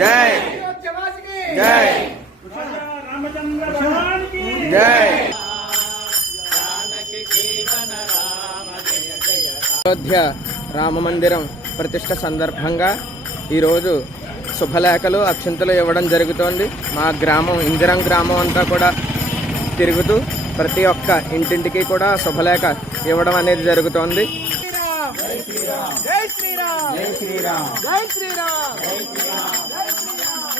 జై జై రామచంద్ర భగవాన్ కి జై. అయోధ్య రామ మందిరం ప్రతిష్ట సందర్భంగా ఈరోజు శుభలేఖలు అక్షింతలు ఇవ్వడం జరుగుతోంది. మా గ్రామం ఇంజరం గ్రామం అంతా కూడా తిరుగుతూ ప్రతి ఒక్క ఇంటింటికి కూడా శుభలేఖ ఇవ్వడం అనేది జరుగుతోంది. జై శ్రీరామ్ జై శ్రీరామ్ జై శ్రీరామ్ జై శ్రీరామ్